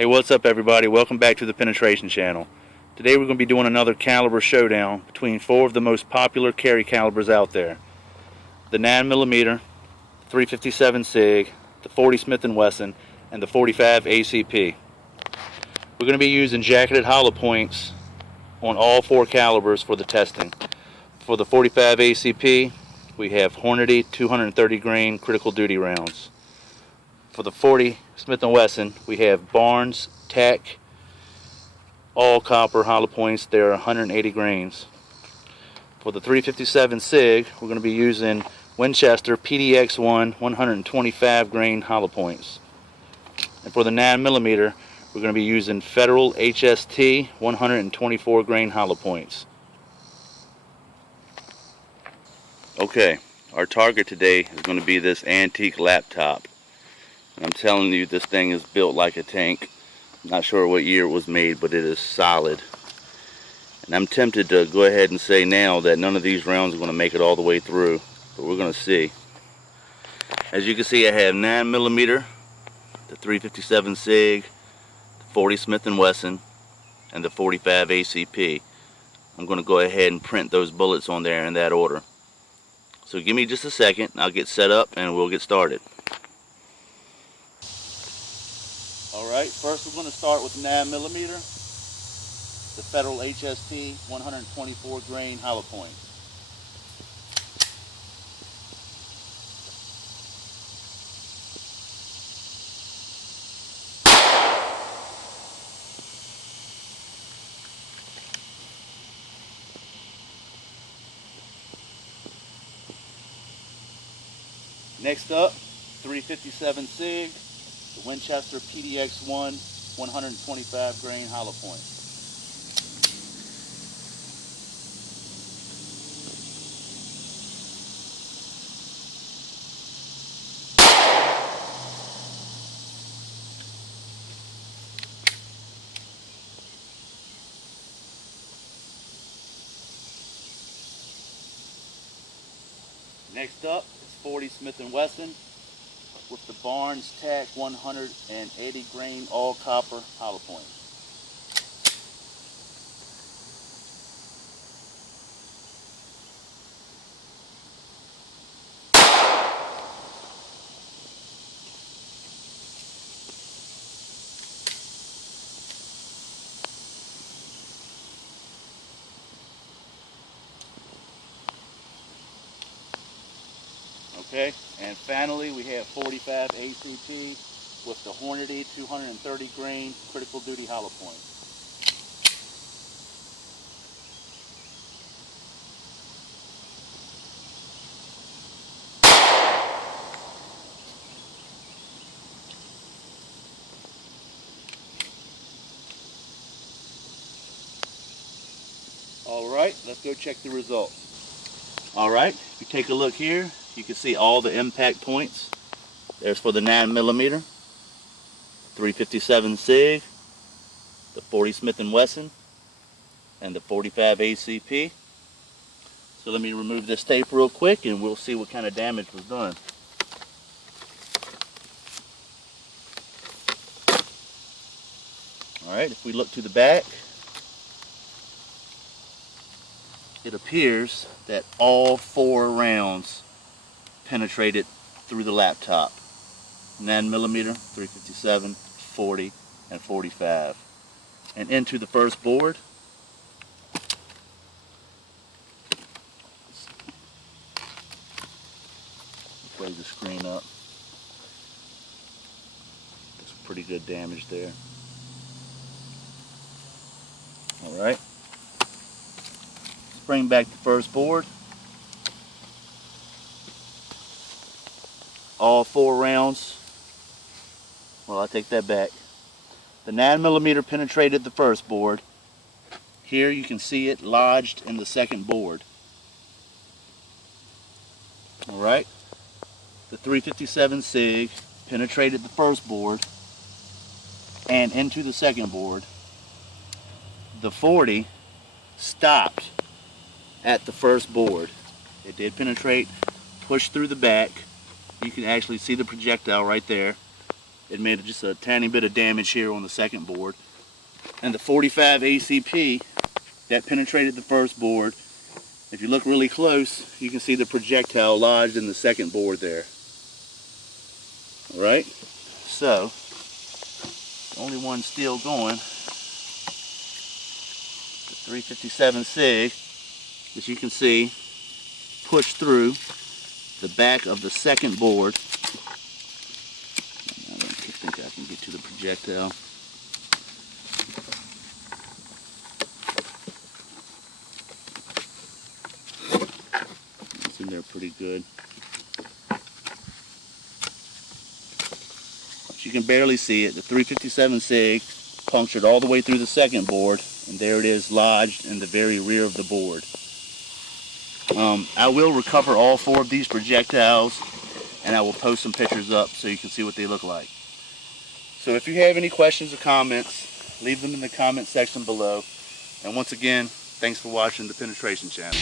Hey, what's up everybody? Welcome back to the Penetration Channel. Today we're going to be doing another caliber showdown between four of the most popular carry calibers out there. The 9mm, 357 SIG, the 40 Smith & Wesson, and the 45 ACP. We're going to be using jacketed hollow points on all four calibers for the testing. For the 45 ACP, we have Hornady 230 grain critical duty rounds. For the 40 Smith & Wesson, we have Barnes Tac all copper hollow points. They're 180 grains. For the 357 SIG, we're going to be using Winchester PDX1 125 grain hollow points. And for the 9mm, we're going to be using Federal HST 124 grain hollow points. Okay, our target today is going to be this antique laptop. I'm telling you, this thing is built like a tank. I'm not sure what year it was made, but it is solid. And I'm tempted to go ahead and say now that none of these rounds are going to make it all the way through, but we're going to see. As you can see, I have 9mm, the 357 SIG, the 40 Smith & Wesson, and the 45 ACP. I'm going to go ahead and print those bullets on there in that order. So give me just a second, I'll get set up and we'll get started. Alright, first we're going to start with 9mm, the Federal HST 124 grain hollow point. Next up, 357 SIG, the Winchester PDX1 125 grain hollow point. Next up is 40 Smith & Wesson with the Barnes Tac 180 grain all copper hollow point. Okay, and finally we have 45 ACP with the Hornady 230 grain critical duty hollow point. Alright, let's go check the results. Alright, if you take a look here, you can see all the impact points. There's for the 9mm, 357 SIG, the 40 Smith & Wesson, and the 45 ACP. So let me remove this tape real quick and we'll see what kind of damage was done. Alright, if we look to the back, it appears that all four rounds penetrated through the laptop. 9mm, 357, 40, and 45. And into the first board. Play the screen up. There's pretty good damage there. Alright. Let's bring back the first board. All four rounds, well, I take that back. The 9mm penetrated the first board. Here you can see it lodged in the second board. Alright, the 357 SIG penetrated the first board and into the second board. The 40 stopped at the first board. It did penetrate, pushed through the back. You can actually see the projectile right there. It made just a tiny bit of damage here on the second board. And the 45 ACP that penetrated the first board, if you look really close, you can see the projectile lodged in the second board there. Alright, so the only one still going, the 357 SIG, as you can see, pushed through the back of the second board. I don't think I can get to the projectile. It's in there pretty good. But you can barely see it. The 357 SIG punctured all the way through the second board, and there it is lodged in the very rear of the board. I will recover all 4 of these projectiles, and I will post some pictures up so you can see what they look like. So if you have any questions or comments, leave them in the comment section below. And once again, thanks for watching the Penetration Channel.